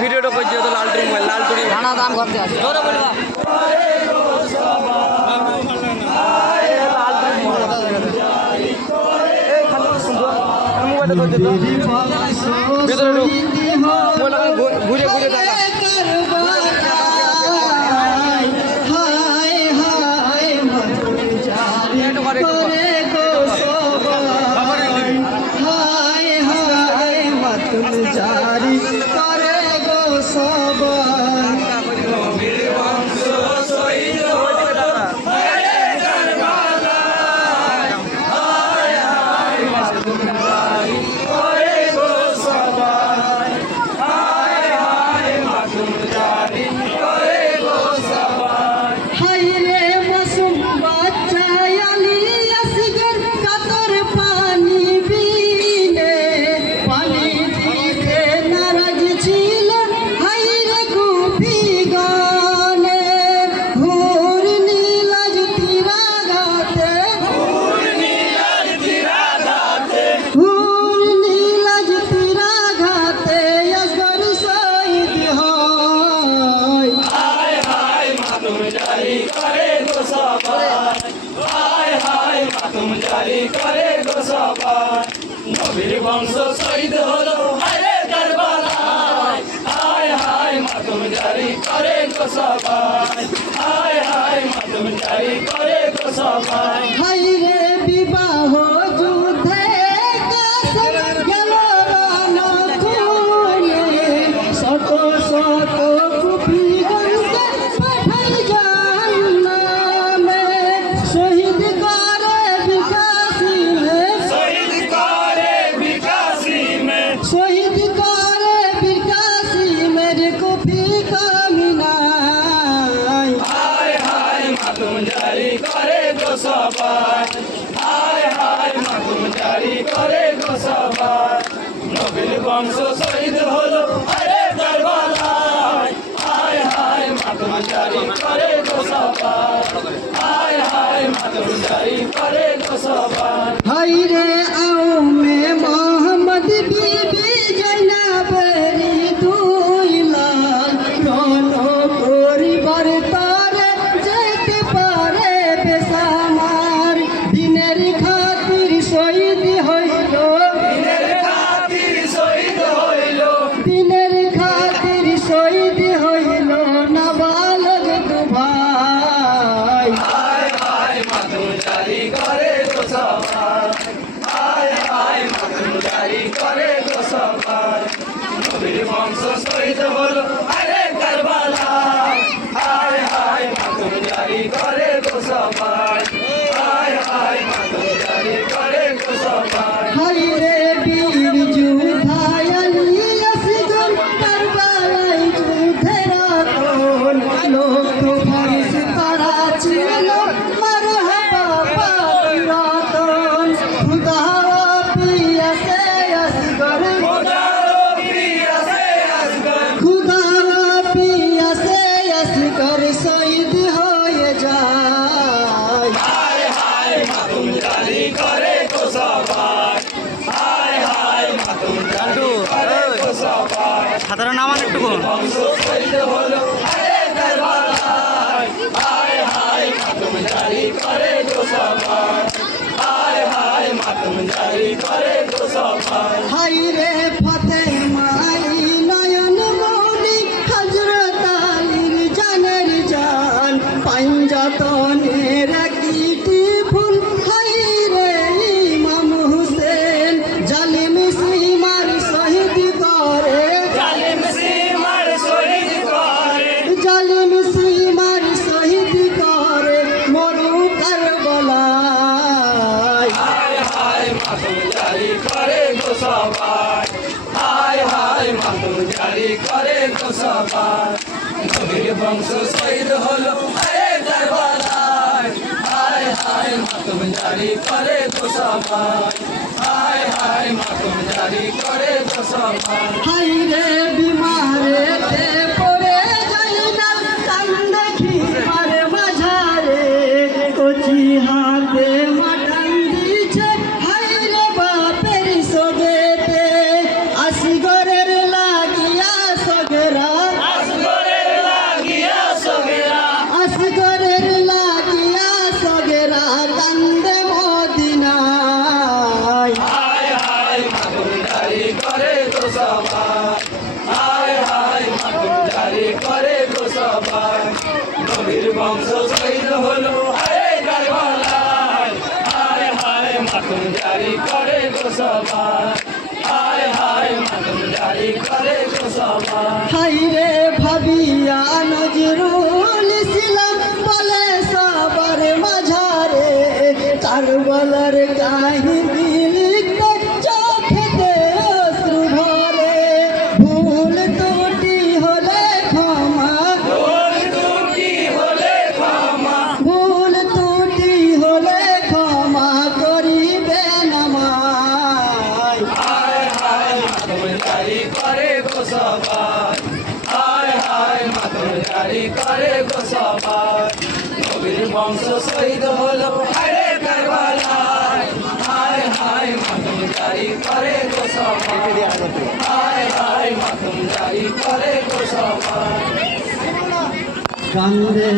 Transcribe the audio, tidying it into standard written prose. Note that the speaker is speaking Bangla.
ভিডিওটা করছি তো লালটুরি মোবাইল লালটুরি রানা দাম করতে আছে জোরে বলবা ভিতরে ঢুক ঘুরে ঘুরে দেখা জারি করে গো সবাই নবীর বংশ শহীদ হলো হায়রে কারবালায় হায় হায় মাতম জারি করে গো সবাই হায় হায় মাতম জারি করে গো সবাই হায়রে বিবাহ যুদ্ধে কাসম গেল রণকুলে শত শত কুপিগঞ্জে পাঠাই জাহান্নামে শহীদ করে বিকাশিলে শহীদ করে বিকাশি মেরে কফি কামিনাই হায় হায় মাতম জারি করে গো সবাই হায় হায় মাতম জারি করে গো সবাই নবীর বংশ শহীদ হলো হায়রে কারবালায় হায় হায় মাতম জারি করে গো সবাই হায় হায় মাতম জারি করে গো সবাই হায়রে আও মে মোহাম্মদ বিবি জৈনাবেরি দুই লাল রণ পরিবার তারে যেতে পারে বেসামার দিনের খাতির শহীদ হইল দিনের খাতির শহীদ হইল দিনের খাতির শহীদ হইল নাবালক দু ভাই হায় হায় মাতম জারি করে গো সবাই হায় হায় মাতম জারি করে গো সবাই নবীর বংশ শহীদ হলো হায়রে কারবালায় হায় হায় মাতম জারি করে গো সবাই হায় হায় মাতম জারি করে গো সবাই হায়রে বীর যোদ্ধায় আলী আসগর কারবালায় যুদ্ধের আগুন লক্ষ ফারিস তারা ছিল মারহাবা পাকিরাতন খুদা পিয়াসে আসগর খুদা পিয়াসে আসগর শহীদ হয়ে যায় হায় হায় মাতম জারি করে গো সবাই হায় হায় মাতম জারি করে গো সবাই সাধারণ নামান একটু বংশ শহীদ হলো হায়রে কারবালায় হায় হায় মাতম জারি করে গো সবাই হায় হায় মাতম জারি করে গো সবাই হায়রে ফাতেমা আলী নয়ন মৌলি হযরত আলীর জানের জান পাঞ্জাতনে রাখিটি ফুল হায়রে ইমাম হুসেন জালিম সীমার শহীদ করে জালিম সীমার শহীদ করে জালিম সীমার শহীদ করে মরু কারবালায় হায় হায় মাতম জারি করে গো সবাই হায় হায় মাতম জারি করে গো সবাই নবীর বংশ শহীদ হলো হায়রে কারবালায় হায় হায় মাতম জারি করে গো সবাই হায় হায় জারি করে গো সবাই হাই রে বিমারেতে পড়ে যাই না কান দেখি মারে মাঝারে কচি হাতে মাটান দিছে হাই রে বাপের সগেতে আসগরের লাগিয়া সগরা আসগরের লাগিয়া সগেরা আসগরের লাগিয়া সগরা কান্দে মদিনায় হায় হায় মাতুম জারি করে গো সবাই হায় হায় মাতুম জারি করে গো সবাই নবীর বংশ শহীদ হলো হায় কারবালায় হায় হায় মাতুম জারি করে গো সবাই হায় হায় মাতুম জারি করে গো সবাই হাই রে ভাবিয়া নজরুল ইসলাম বলে সবার মাঝারে কারবালার কাহিনী লিখতে চোখেতে অশ্রু ভরে ভুল ত্রুটি হলে ক্ষমা ভুল ত্রুটি হলে ক্ষমা ভুল ত্রুটি হলে ক্ষমা করিবেন আমায় হায় হায় মাতুম জারি করে গো সবাই হায় হায় মাতুম জারি করে গো সবাই নবীর বংশ শহীদ হলো হায় কারবালায় হায় হায় মাতুম জারি করে গো সবাই হায় হায় মাতুম জারি করে গো সবাই কান্দে